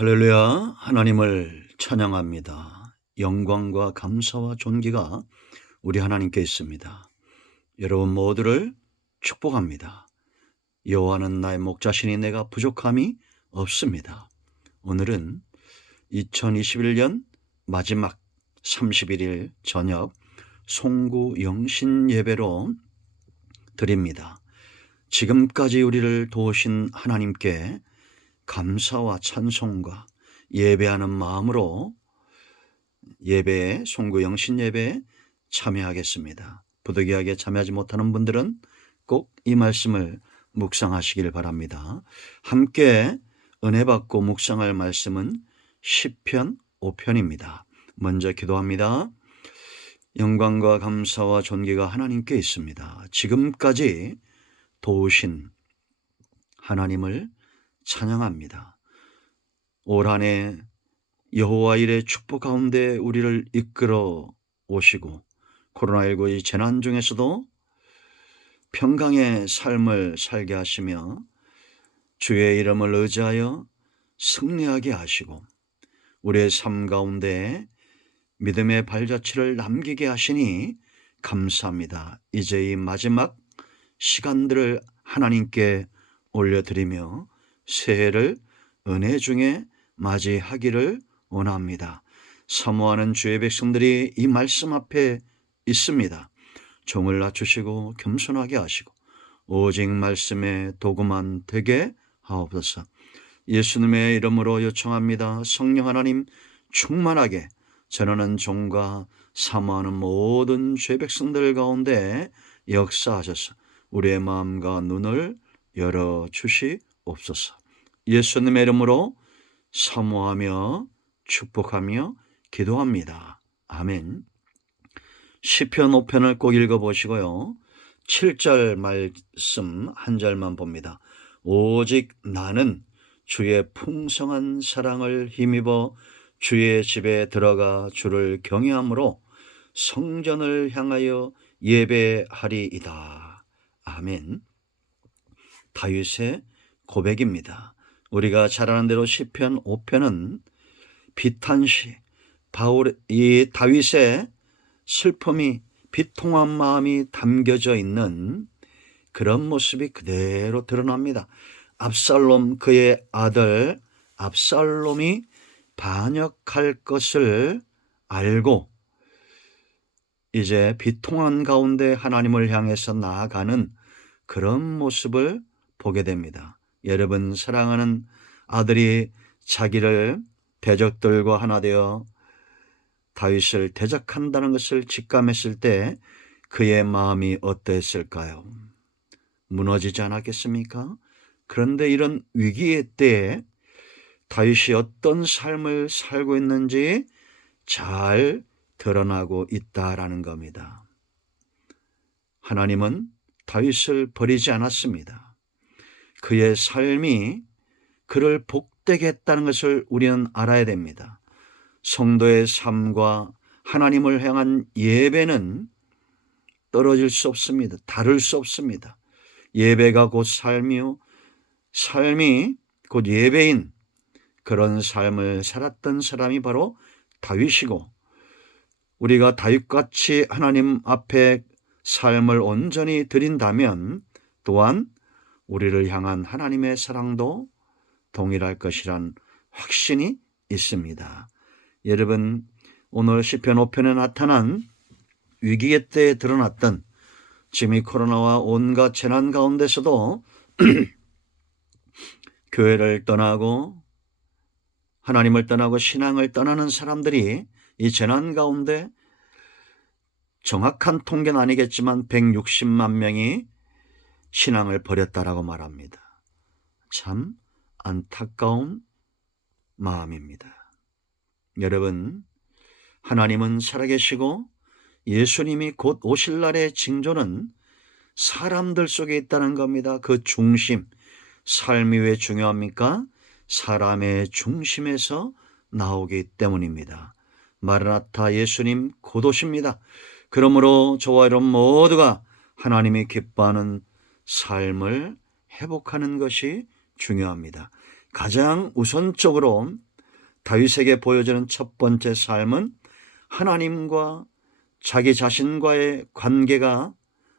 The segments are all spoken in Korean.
할렐루야, 하나님을 찬양합니다. 영광과 감사와 존귀가 우리 하나님께 있습니다. 여러분 모두를 축복합니다. 여호와는 나의 목자시니 내가 부족함이 없습니다. 오늘은 2021년 마지막 31일 저녁 송구 영신 예배로 드립니다. 지금까지 우리를 도우신 하나님께 감사와 찬송과 예배하는 마음으로 예배에 송구 영신 예배에 참여하겠습니다. 부득이하게 참여하지 못하는 분들은 꼭 이 말씀을 묵상하시길 바랍니다. 함께 은혜 받고 묵상할 말씀은 시편 5편입니다. 먼저 기도합니다. 영광과 감사와 존귀가 하나님께 있습니다. 지금까지 도우신 하나님을 찬양합니다. 올 한 해 여호와 일의 축복 가운데 우리를 이끌어 오시고 코로나19 이 재난 중에서도 평강의 삶을 살게 하시며 주의 이름을 의지하여 승리하게 하시고 우리의 삶 가운데 믿음의 발자취를 남기게 하시니 감사합니다. 이제 이 마지막 시간들을 하나님께 올려드리며 새해를 은혜 중에 맞이하기를 원합니다. 사모하는 주의 백성들이 이 말씀 앞에 있습니다. 종을 낮추시고 겸손하게 하시고 오직 말씀의 도구만 되게 하옵소서. 예수님의 이름으로 요청합니다. 성령 하나님 충만하게 전하는 종과 사모하는 모든 죄 백성들 가운데 역사하셔서 우리의 마음과 눈을 열어주시옵소서. 예수님의 이름으로 사모하며 축복하며 기도합니다. 아멘. 시편 5편을 꼭 읽어보시고요. 7절 말씀 한 절만 봅니다. 오직 나는 주의 풍성한 사랑을 힘입어 주의 집에 들어가 주를 경외함으로 성전을 향하여 예배하리이다. 아멘. 다윗의 고백입니다. 우리가 잘 아는 대로 시편 5편은 비탄시, 이 다윗의 슬픔이 비통한 마음이 담겨져 있는 그런 모습이 그대로 드러납니다. 압살롬, 그의 아들 압살롬이 반역할 것을 알고 이제 비통한 가운데 하나님을 향해서 나아가는 그런 모습을 보게 됩니다. 여러분, 사랑하는 아들이 자기를 대적들과 하나 되어 다윗을 대적한다는 것을 직감했을 때 그의 마음이 어떠했을까요? 무너지지 않았겠습니까? 그런데 이런 위기의 때에 다윗이 어떤 삶을 살고 있는지 잘 드러나고 있다라는 겁니다. 하나님은 다윗을 버리지 않았습니다. 그의 삶이 그를 복되게 했다는 것을 우리는 알아야 됩니다. 성도의 삶과 하나님을 향한 예배는 떨어질 수 없습니다. 다를 수 없습니다. 예배가 곧 삶이요, 삶이 곧 예배인 그런 삶을 살았던 사람이 바로 다윗이고, 우리가 다윗같이 하나님 앞에 삶을 온전히 드린다면 또한 우리를 향한 하나님의 사랑도 동일할 것이란 확신이 있습니다. 여러분, 오늘 시편 5편에 나타난 위기의 때에 드러났던 지금 이 코로나와 온갖 재난 가운데서도 교회를 떠나고 하나님을 떠나고 신앙을 떠나는 사람들이 이 재난 가운데 정확한 통계는 아니겠지만 160만 명이 신앙을 버렸다라고 말합니다. 참 안타까운 마음입니다. 여러분, 하나님은 살아계시고 예수님이 곧 오실 날의 징조는 사람들 속에 있다는 겁니다. 그 중심, 삶이 왜 중요합니까? 사람의 중심에서 나오기 때문입니다. 마르나타, 예수님 곧 오십니다. 그러므로 저와 여러분 모두가 하나님이 기뻐하는 삶을 회복하는 것이 중요합니다. 가장 우선적으로 다윗에게 보여주는 첫 번째 삶은 하나님과 자기 자신과의 관계가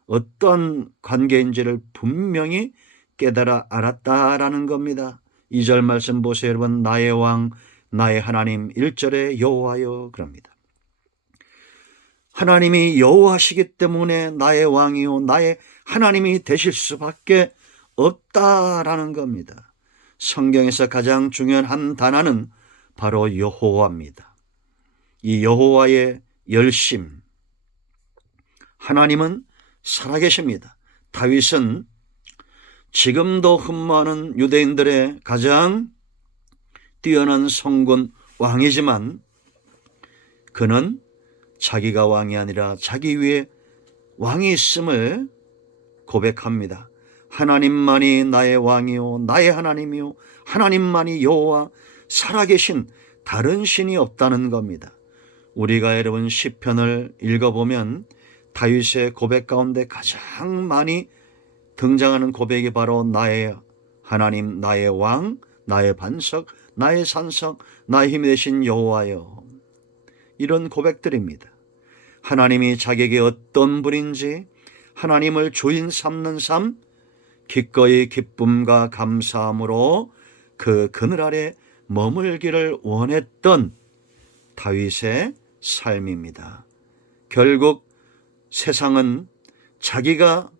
어떠한 관계인지를 분명히 깨달아 알았다라는 겁니다. 2절 말씀 보세요, 여러분. 나의 왕, 나의 하나님. 1절에 여호와여 그럽니다. 하나님이 여호와시기 때문에 나의 왕이요 나의 하나님이 되실 수밖에 없다라는 겁니다. 성경에서 가장 중요한 한 단어는 바로 여호와입니다. 이 여호와의 열심, 하나님은 살아계십니다. 다윗은 지금도 흠모하는 유대인들의 가장 뛰어난 성군 왕이지만 그는 자기가 왕이 아니라 자기 위에 왕이 있음을 고백합니다. 하나님만이 나의 왕이요 나의 하나님이요 하나님만이 여호와 살아계신 다른 신이 없다는 겁니다. 우리가 여러분 시편을 읽어보면 다윗의 고백 가운데 가장 많이 등장하는 고백이 바로 나의 하나님, 나의 왕, 나의 반석, 나의 산석, 나의 힘이 되신 여호와여, 이런 고백들입니다. 하나님이 자기에게 어떤 분인지 하나님을 주인 삼는 삶, 기꺼이 기쁨과 감사함으로 그 그늘 아래 머물기를 원했던 다윗의 삶입니다. 결국 세상은 자기가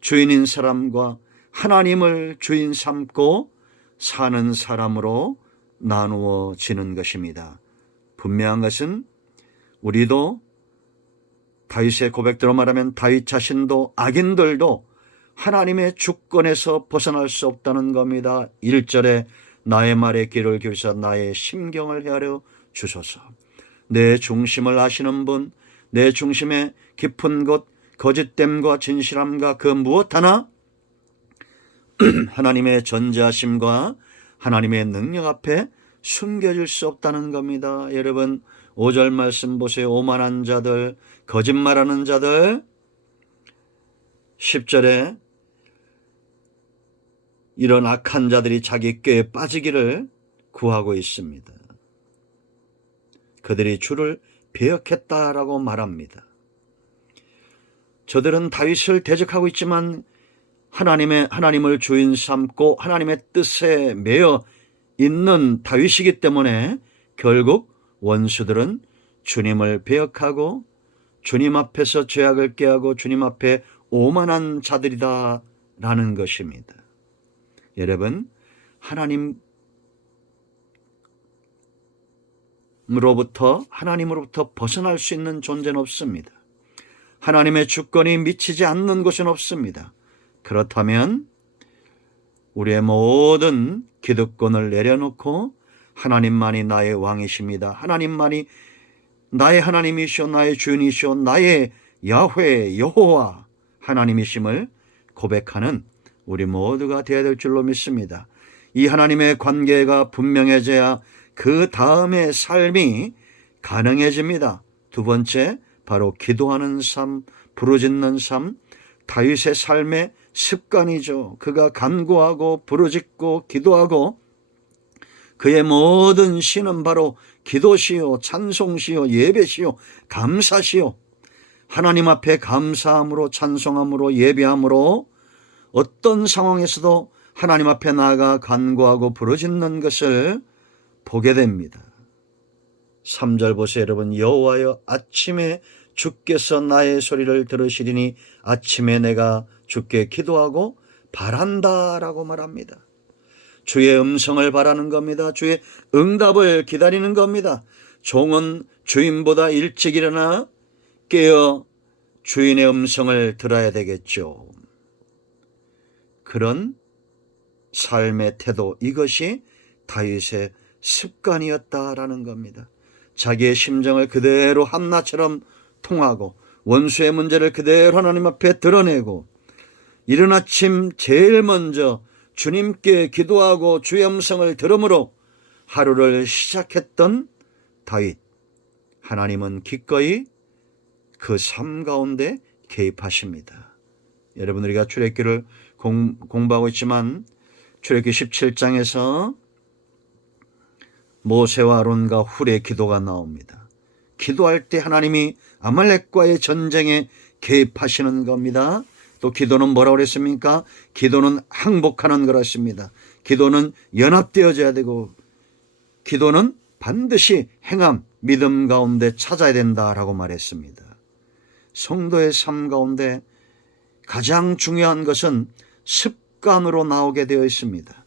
주인인 사람과 하나님을 주인 삼고 사는 사람으로 나누어지는 것입니다. 분명한 것은 우리도 다윗의 고백대로 말하면 다윗 자신도 악인들도 하나님의 주권에서 벗어날 수 없다는 겁니다. 1절에 나의 말에 귀를 기울이사 나의 심경을 헤아려 주소서. 내 중심을 아시는 분, 내 중심의 깊은 곳, 거짓됨과 진실함과 그 무엇 하나 하나님의 전지하심과 하나님의 능력 앞에 숨겨질 수 없다는 겁니다. 여러분 5절 말씀 보세요. 오만한 자들, 거짓말하는 자들. 10절에 이런 악한 자들이 자기 꾀에 빠지기를 구하고 있습니다. 그들이 주를 배역했다라고 말합니다. 저들은 다윗을 대적하고 있지만 하나님을 주인 삼고 하나님의 뜻에 매여 있는 다윗이기 때문에 결국 원수들은 주님을 배역하고 주님 앞에서 죄악을 꾀하고 주님 앞에 오만한 자들이다라는 것입니다. 여러분, 하나님으로부터 벗어날 수 있는 존재는 없습니다. 하나님의 주권이 미치지 않는 곳은 없습니다. 그렇다면 우리의 모든 기득권을 내려놓고 하나님만이 나의 왕이십니다. 하나님만이 나의 하나님이시오 나의 주인이시오 나의 야훼 여호와 하나님이심을 고백하는 우리 모두가 되어야 될 줄로 믿습니다. 이 하나님의 관계가 분명해져야 그 다음의 삶이 가능해집니다. 두 번째, 바로 기도하는 삶, 부르짖는 삶, 다윗의 삶의 습관이죠. 그가 간구하고 부르짖고 기도하고 그의 모든 시는 바로 기도시요 찬송시요 예배시요 감사시요. 하나님 앞에 감사함으로 찬송함으로 예배함으로 어떤 상황에서도 하나님 앞에 나아가 간구하고 부르짖는 것을 보게 됩니다. 3절 보세요 여러분. 여호와여 아침에 주께서 나의 소리를 들으시리니 아침에 내가 주께 기도하고 바란다라고 말합니다. 주의 음성을 바라는 겁니다. 주의 응답을 기다리는 겁니다. 종은 주인보다 일찍 일어나 깨어 주인의 음성을 들어야 되겠죠. 그런 삶의 태도, 이것이 다윗의 습관이었다라는 겁니다. 자기의 심정을 그대로 한나처럼 통하고 원수의 문제를 그대로 하나님 앞에 드러내고 이른 아침 제일 먼저 주님께 기도하고 주의 음성을 들음으로 하루를 시작했던 다윗. 하나님은 기꺼이 그 삶 가운데 개입하십니다. 여러분, 우리가 출애굽기를 공부하고 있지만 출애굽기 17장에서 모세와 아론과 훌의 기도가 나옵니다. 기도할 때 하나님이 아말렉과의 전쟁에 개입하시는 겁니다. 또 기도는 뭐라고 그랬습니까? 기도는 항복하는 거였습니다. 기도는 연합되어져야 되고 기도는 반드시 행함, 믿음 가운데 찾아야 된다라고 말했습니다. 성도의 삶 가운데 가장 중요한 것은 습관으로 나오게 되어 있습니다.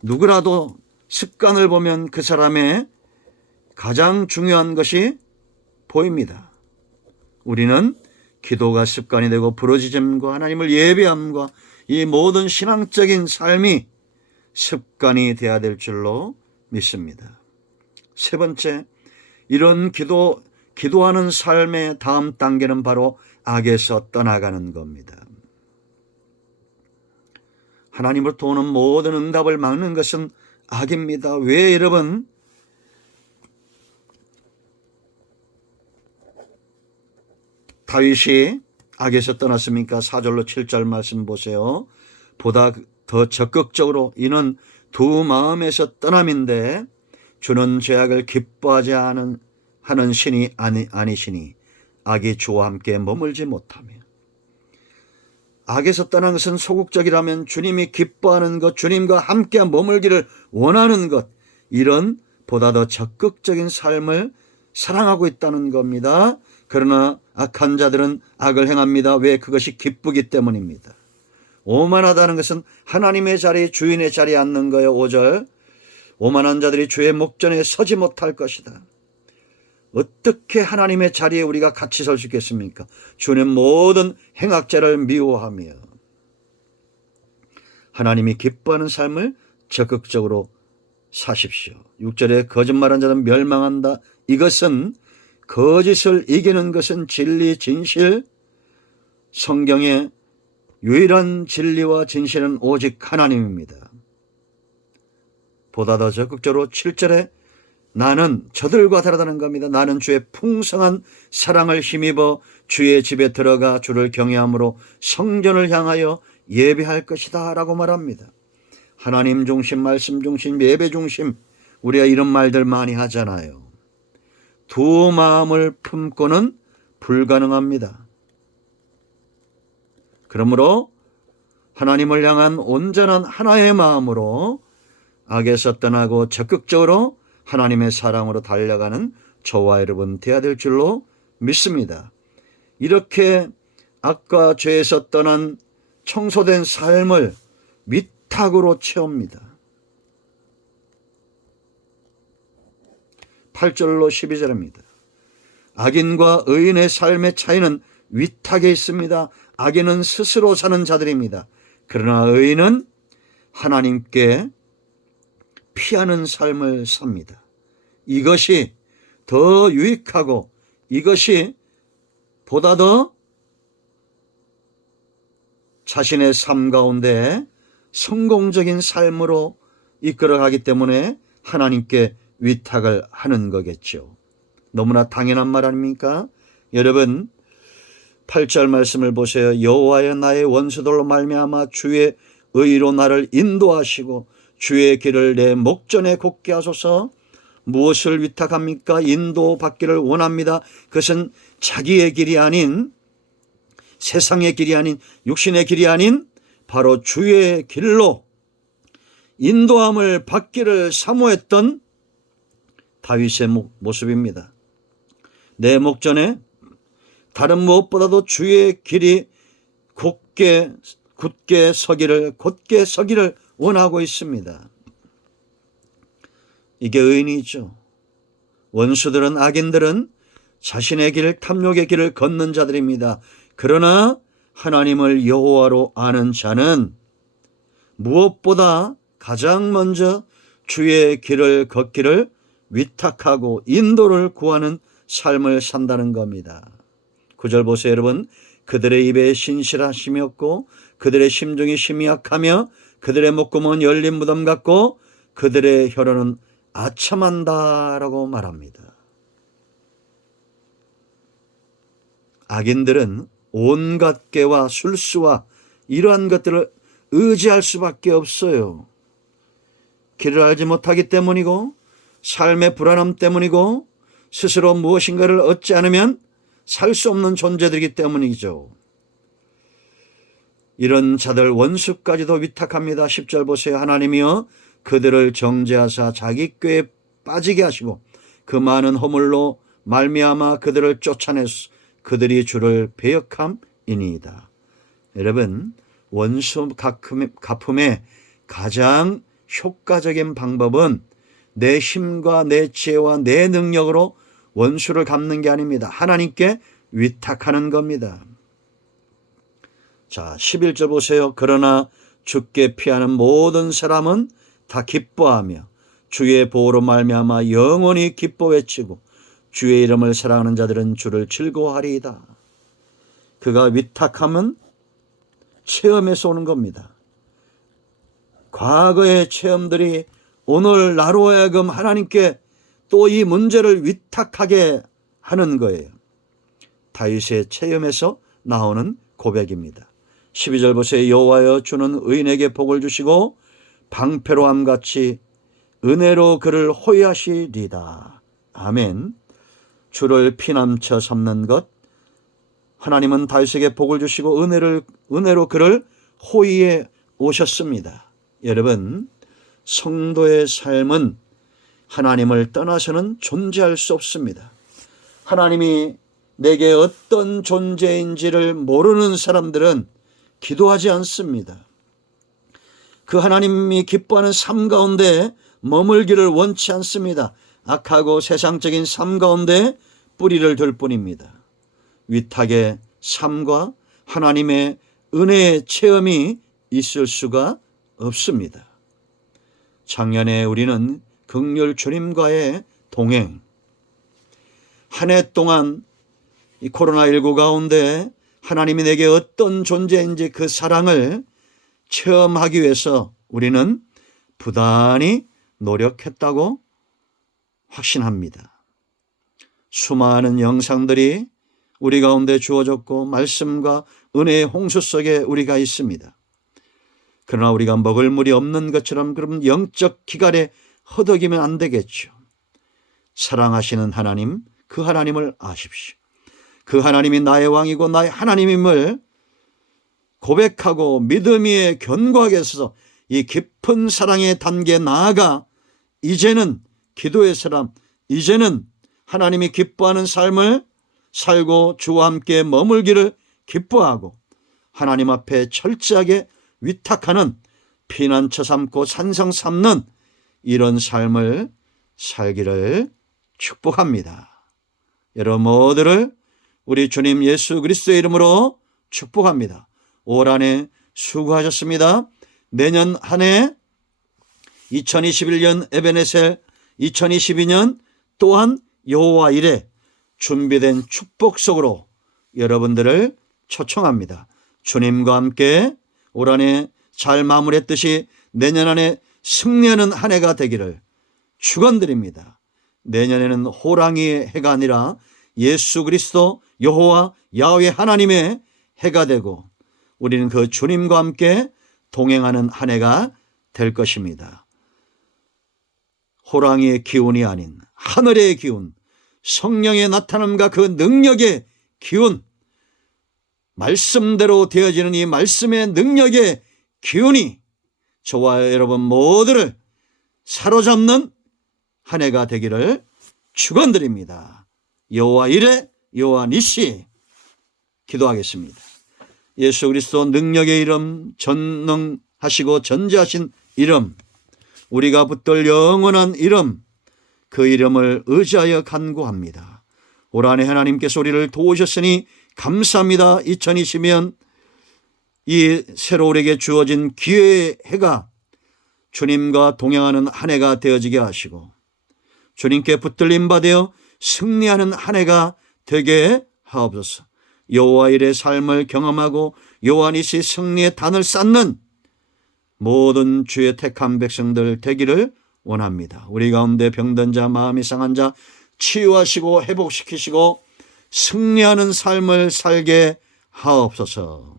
누구라도 습관을 보면 그 사람의 가장 중요한 것이 보입니다. 우리는 기도가 습관이 되고 부르짖음과 하나님을 예배함과 이 모든 신앙적인 삶이 습관이 되어야 될 줄로 믿습니다. 세 번째, 이런 기도하는 삶의 다음 단계는 바로 악에서 떠나가는 겁니다. 하나님으로부터 오는 모든 응답을 막는 것은 악입니다. 왜 여러분? 다윗이 악에서 떠났습니까? 4절로 7절 말씀 보세요. 보다 더 적극적으로 이는 두 마음에서 떠남인데 주는 죄악을 기뻐하지 하는 신이 아니시니 악이 주와 함께 머물지 못하며. 악에서 떠난 것은 소극적이라면 주님이 기뻐하는 것, 주님과 함께 머물기를 원하는 것, 이런 보다 더 적극적인 삶을 사랑하고 있다는 겁니다. 그러나 악한 자들은 악을 행합니다. 왜? 그것이 기쁘기 때문입니다. 오만하다는 것은 하나님의 자리, 주인의 자리에 앉는 거예요. 5절, 오만한 자들이 주의 목전에 서지 못할 것이다. 어떻게 하나님의 자리에 우리가 같이 설 수 있겠습니까? 주는 모든 행악자를 미워하며. 하나님이 기뻐하는 삶을 적극적으로 사십시오. 6절에 거짓말한 자는 멸망한다. 이것은 거짓을 이기는 것은 진리, 진실. 성경의 유일한 진리와 진실은 오직 하나님입니다. 보다 더 적극적으로 7절에 나는 저들과 다르다는 겁니다. 나는 주의 풍성한 사랑을 힘입어 주의 집에 들어가 주를 경외함으로 성전을 향하여 예배할 것이다 라고 말합니다. 하나님 중심, 말씀 중심, 예배 중심, 우리가 이런 말들 많이 하잖아요. 두 마음을 품고는 불가능합니다. 그러므로 하나님을 향한 온전한 하나의 마음으로 악에서 떠나고 적극적으로 하나님의 사랑으로 달려가는 저와 여러분 되어야 될 줄로 믿습니다. 이렇게 악과 죄에서 떠난 청소된 삶을 위탁으로 채웁니다. 8절로 12절입니다. 악인과 의인의 삶의 차이는 위탁에 있습니다. 악인은 스스로 사는 자들입니다. 그러나 의인은 하나님께 피하는 삶을 삽니다. 이것이 더 유익하고 이것이 보다 더 자신의 삶 가운데 성공적인 삶으로 이끌어가기 때문에 하나님께 위탁을 하는 거겠죠. 너무나 당연한 말 아닙니까? 여러분 8절 말씀을 보세요. 여호와여 나의 원수들로 말미암아 주의 의로 나를 인도하시고 주의 길을 내 목전에 곱게 하소서. 무엇을 위탁합니까? 인도받기를 원합니다. 그것은 자기의 길이 아닌, 세상의 길이 아닌, 육신의 길이 아닌 바로 주의 길로 인도함을 받기를 사모했던 다윗의 모습입니다. 내 목전에 다른 무엇보다도 주의 길이 곧게 서기를 원하고 있습니다. 이게 의인이죠. 원수들은, 악인들은 자신의 길, 탐욕의 길을 걷는 자들입니다. 그러나 하나님을 여호와로 아는 자는 무엇보다 가장 먼저 주의 길을 걷기를 위탁하고 인도를 구하는 삶을 산다는 겁니다. 9절 보세요, 여러분. 그들의 입에 신실하심이 없고 그들의 심중이 심히 약하며 그들의 목구멍은 열린 무덤 같고 그들의 혀로는 아첨한다라고 말합니다. 악인들은 온갖 깨와 술수와 이러한 것들을 의지할 수밖에 없어요. 길을 알지 못하기 때문이고 삶의 불안함 때문이고 스스로 무엇인가를 얻지 않으면 살 수 없는 존재들이기 때문이죠. 이런 자들 원수까지도 위탁합니다. 10절 보세요. 하나님이여 그들을 정죄하사 자기 꾀에 빠지게 하시고 그 많은 허물로 말미암아 그들을 쫓아내서 그들이 주를 배역함이니이다. 여러분, 원수 갚음의 가장 효과적인 방법은 내 힘과 내 지혜와 내 능력으로 원수를 갚는 게 아닙니다. 하나님께 위탁하는 겁니다. 자, 11절 보세요. 그러나 주께 피하는 모든 사람은 다 기뻐하며 주의 보호로 말미암아 영원히 기뻐 외치고 주의 이름을 사랑하는 자들은 주를 즐거워하리이다. 그가 위탁함은 체험에서 오는 겁니다. 과거의 체험들이 오늘 나로 하여금 하나님께 또 이 문제를 위탁하게 하는 거예요. 다윗의 체험에서 나오는 고백입니다. 12절 보세요. 여호와여 주는 의인에게 복을 주시고 방패로함같이 은혜로 그를 호위하시리다. 아멘. 주를 피남쳐 삼는 것, 하나님은 다윗에게 복을 주시고 은혜로 그를 호위해 오셨습니다. 여러분, 성도의 삶은 하나님을 떠나서는 존재할 수 없습니다. 하나님이 내게 어떤 존재인지를 모르는 사람들은 기도하지 않습니다. 그 하나님이 기뻐하는 삶 가운데 머물기를 원치 않습니다. 악하고 세상적인 삶 가운데 뿌리를 둘 뿐입니다. 위탁의 삶과 하나님의 은혜의 체험이 있을 수가 없습니다. 작년에 우리는 긍휼 주님과의 동행, 한 해 동안 이 코로나19 가운데 하나님이 내게 어떤 존재인지 그 사랑을 체험하기 위해서 우리는 부단히 노력했다고 확신합니다. 수많은 영상들이 우리 가운데 주어졌고 말씀과 은혜의 홍수 속에 우리가 있습니다. 그러나 우리가 먹을 물이 없는 것처럼 그럼 영적 기갈에 허덕이면 안 되겠죠. 사랑하시는 하나님, 그 하나님을 아십시오. 그 하나님이 나의 왕이고 나의 하나님임을 고백하고 믿음 위에 견고하게 서서 이 깊은 사랑의 단계에 나아가 이제는 기도의 사람, 이제는 하나님이 기뻐하는 삶을 살고 주와 함께 머물기를 기뻐하고 하나님 앞에 철저하게 위탁하는 피난처 삼고 산성 삼는 이런 삶을 살기를 축복합니다. 여러분 모두를 우리 주님 예수 그리스도의 이름으로 축복합니다. 올 한 해 수고하셨습니다. 내년 한 해 2021년 에베네셀, 2022년 또한 여호와 일에 준비된 축복 속으로 여러분들을 초청합니다. 주님과 함께 올 한 해 잘 마무리했듯이 내년 한 해 승리하는 한 해가 되기를 축원드립니다. 내년에는 호랑이의 해가 아니라 예수 그리스도 여호와 야훼 하나님의 해가 되고 우리는 그 주님과 함께 동행하는 한 해가 될 것입니다. 호랑이의 기운이 아닌 하늘의 기운, 성령의 나타남과 그 능력의 기운, 말씀대로 되어지는 이 말씀의 능력의 기운이 저와 여러분 모두를 사로잡는 한 해가 되기를 축원드립니다. 여호와 이레, 여호와 니시 기도하겠습니다. 예수 그리스도 능력의 이름, 전능하시고 전지하신 이름, 우리가 붙들 영원한 이름, 그 이름을 의지하여 간구합니다. 올 한 해 하나님께서 우리를 도우셨으니 감사합니다. 2020년 이 새로 우리에게 주어진 기회의 해가 주님과 동행하는 한 해가 되어지게 하시고 주님께 붙들림 받아 승리하는 한 해가 되게 하옵소서. 여호와 일의 삶을 경험하고 여호와 니시 승리의 단을 쌓는 모든 주의 택한 백성들 되기를 원합니다. 우리 가운데 병든 자, 마음이 상한 자 치유하시고 회복시키시고 승리하는 삶을 살게 하옵소서.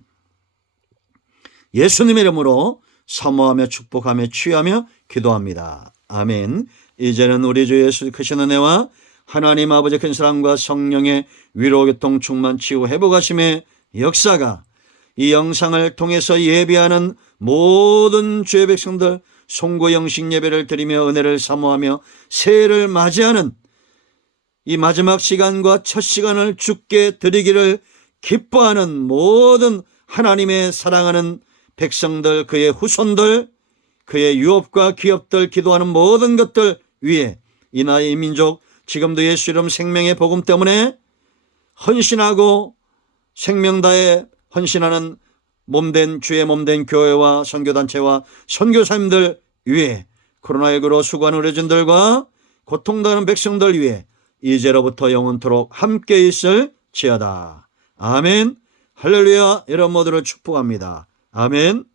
예수님의 이름으로 사모하며 축복하며 취하며 기도합니다. 아멘. 이제는 우리 주 예수 크신 은혜와 하나님 아버지 큰 사랑과 성령의 위로 교통 충만 치유 회복하심의 역사가 이 영상을 통해서 예배하는 모든 주의 백성들 송구 영식 예배를 드리며 은혜를 사모하며 새해를 맞이하는 이 마지막 시간과 첫 시간을 주께 드리기를 기뻐하는 모든 하나님의 사랑하는 백성들, 그의 후손들, 그의 유업과 기업들, 기도하는 모든 것들 위에 이 나라의 민족 지금도 예수 이름 생명의 복음 때문에 헌신하고 생명 다해 헌신하는 몸된 주의 몸된 교회와 선교단체와 선교사님들 위에 코로나19로 수고하는 의료진들과 고통당하는 백성들 위에 이제로부터 영원토록 함께 있을 지어다. 아멘. 할렐루야. 여러분 모두를 축복합니다. 아멘.